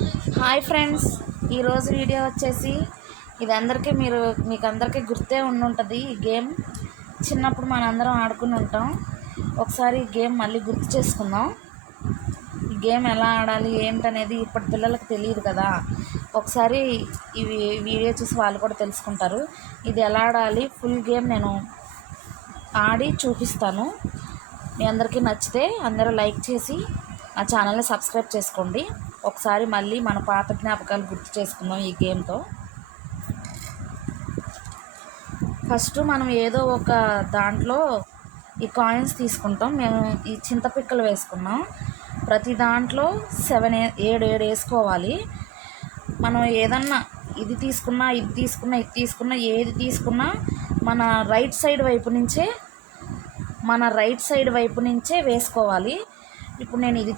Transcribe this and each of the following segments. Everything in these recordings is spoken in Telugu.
హాయ్ ఫ్రెండ్స్, ఈరోజు వీడియో వచ్చేసి ఇది మీకు అందరికీ గుర్తే ఉండుంటుంది. ఈ గేమ్ చిన్నప్పుడు మనందరం ఆడుకుని ఉంటాం. ఒకసారి ఈ గేమ్ మళ్ళీ గుర్తు చేసుకుందాం. ఈ గేమ్ ఎలా ఆడాలి ఏంటనేది ఇప్పటి పిల్లలకు తెలియదు కదా. ఒకసారి వీడియో చూసి వాళ్ళు కూడా తెలుసుకుంటారు. ఇది ఎలా ఆడాలి ఫుల్ గేమ్ నేను ఆడి చూపిస్తాను. మీ అందరికీ నచ్చితే అందరూ లైక్ చేసి ఆ ఛానల్ని సబ్స్క్రైబ్ చేసుకోండి. ఒకసారి మళ్ళీ మన పాత జ్ఞాపకాలు గుర్తు చేసుకుందాం ఈ గేమ్తో. ఫస్ట్ మనం ఏదో ఒక దాంట్లో ఈ కాయిన్స్ తీసుకుంటాం. మేము ఈ చింతపిక్కలు వేసుకున్నాం. ప్రతి దాంట్లో 7 వేసుకోవాలి. మనం ఏదన్నా ఇది తీసుకున్నా ఏది తీసుకున్నా మన రైట్ సైడ్ వైపు నుంచే వేసుకోవాలి. ఇప్పుడు నేను ఇది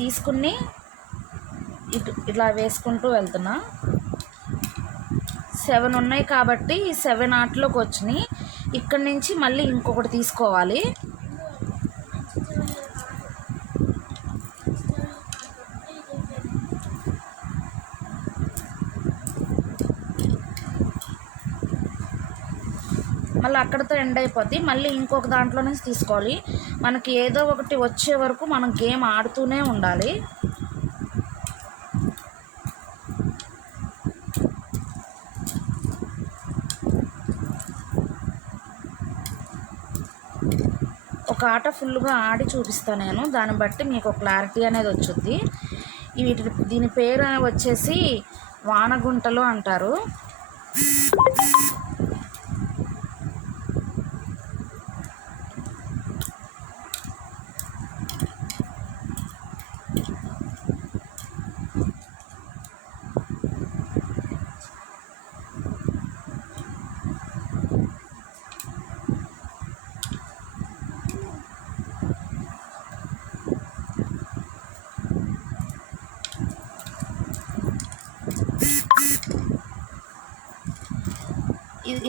తీసుకుని ఇట్లా వేసుకుంటూ వెళ్తున్నా. 7 ఉన్నాయి కాబట్టి 7 ఆటలోకి వచ్చినాయి. ఇక్కడి నుంచి మళ్ళీ ఇంకొకటి తీసుకోవాలి. మళ్ళీ అక్కడితో ఎండ్ అయిపోద్ది. మళ్ళీ ఇంకొక దాంట్లో నుంచి తీసుకోవాలి. మనకి ఏదో ఒకటి వచ్చే వరకు మనం గేమ్ ఆడుతూనే ఉండాలి. ఒక ఆట ఫుల్గా ఆడి చూపిస్తాను నేను. దాన్ని బట్టి మీకు క్లారిటీ అనేది వచ్చుద్ది. దీని పేరు వచ్చేసి వానగుంటలు అంటారు.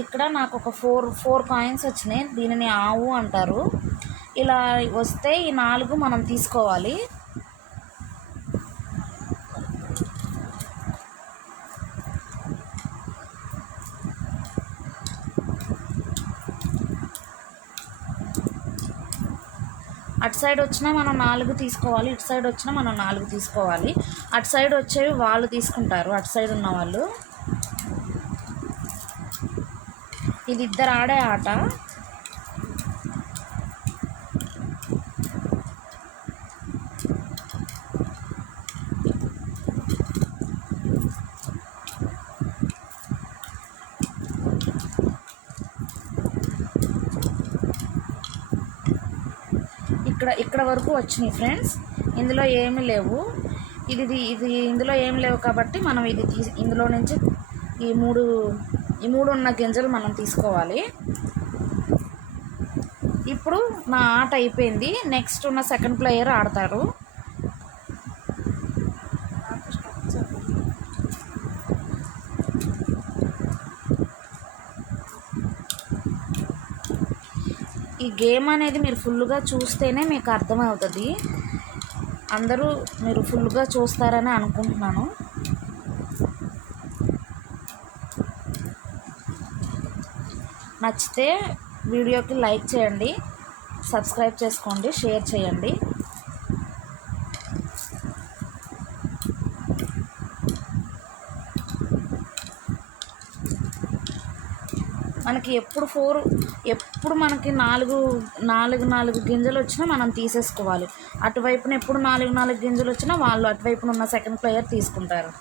ఇక్కడ నాకు ఒక 4 కాయిన్స్ వచ్చినాయి. దీనిని ఆవు అంటారు. ఇలా వస్తే ఈ 4 మనం తీసుకోవాలి. అటు సైడ్ వచ్చినా మనం 4 తీసుకోవాలి, ఇటు సైడ్ వచ్చినా మనం 4 తీసుకోవాలి. అటు సైడ్ వచ్చేవి వాళ్ళు తీసుకుంటారు, అటు సైడ్ ఉన్న వాళ్ళు. ఇది ఇద్దరు ఆడే ఆట. ఇక్కడ వరకు వచ్చినాయి ఫ్రెండ్స్. ఇందులో ఏమీ లేవు. ఇందులో ఏమి లేవు కాబట్టి మనం ఇందులో నుంచి ఈ మూడు ఉన్న గింజలు మనం తీసుకోవాలి. ఇప్పుడు నా ఆట అయిపోయింది. నెక్స్ట్ ఉన్న సెకండ్ ప్లేయర్ ఆడతారు. ఈ గేమ్ అనేది మీరు ఫుల్గా చూస్తేనే మీకు అర్థమవుతుంది. అందరూ మీరు ఫుల్గా చూస్తారని అనుకుంటున్నాను. నచ్చితే వీడియోకి లైక్ చేయండి, సబ్స్క్రైబ్ చేసుకోండి, షేర్ చేయండి. మనకి ఎప్పుడు మనకి 4 గింజలు వచ్చినా మనం తీసేసుకోవాలి. అటువైపున ఎప్పుడు 4 గింజలు వచ్చినా వాళ్ళు అటువైపున ఉన్న సెకండ్ ప్లేయర్ తీసుకుంటారు.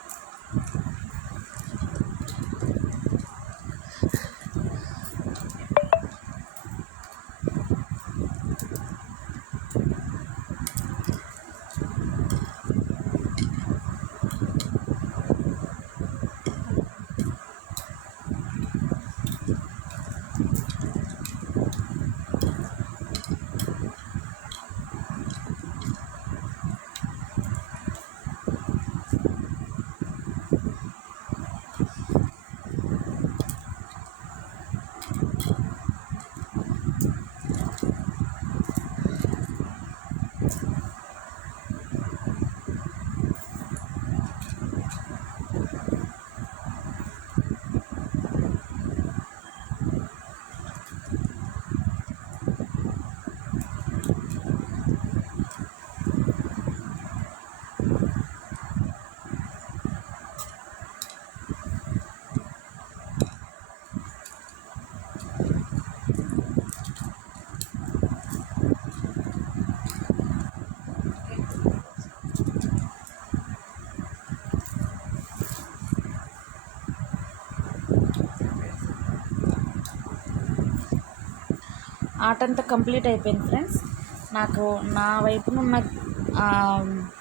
ఆట అంతా కంప్లీట్ అయిపోయింది ఫ్రెండ్స్. నాకు నా వైపునున్న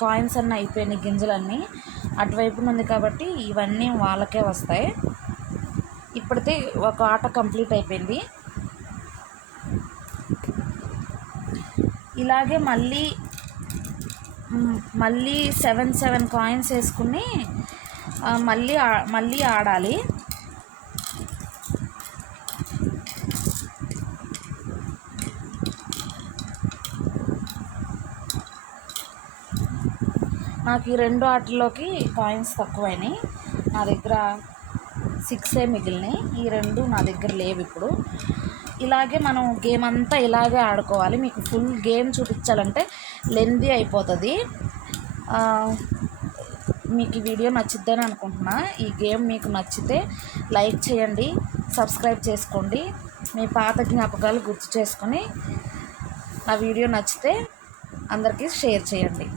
కాయిన్స్ అన్నీ అయిపోయినాయి, గింజలన్నీ అటువైపున ఉంది కాబట్టి ఇవన్నీ వాళ్ళకే వస్తాయి. ఇప్పటికే ఒక ఆట కంప్లీట్ అయిపోయింది. ఇలాగే మళ్ళీ 7 కాయిన్స్ వేసుకుని మళ్ళీ ఆడాలి. నాకు ఈ 2 ఆటల్లోకి కాయిన్స్ తక్కువైనాయి. నా దగ్గర 6 మిగిలినాయి. ఈ 2 నా దగ్గర లేవు ఇప్పుడు. ఇలాగే మనం గేమ్ అంతా ఇలాగే ఆడుకోవాలి. మీకు ఫుల్ గేమ్ చూపించాలంటే లెంతీ అయిపోతుంది. మీకు ఈ వీడియో నచ్చిద్దని అనుకుంటున్నా. ఈ గేమ్ మీకు నచ్చితే లైక్ చేయండి, సబ్స్క్రైబ్ చేసుకోండి. మీ పాత జ్ఞాపకాలు గుర్తు చేసుకొని నా వీడియో నచ్చితే అందరికీ షేర్ చేయండి.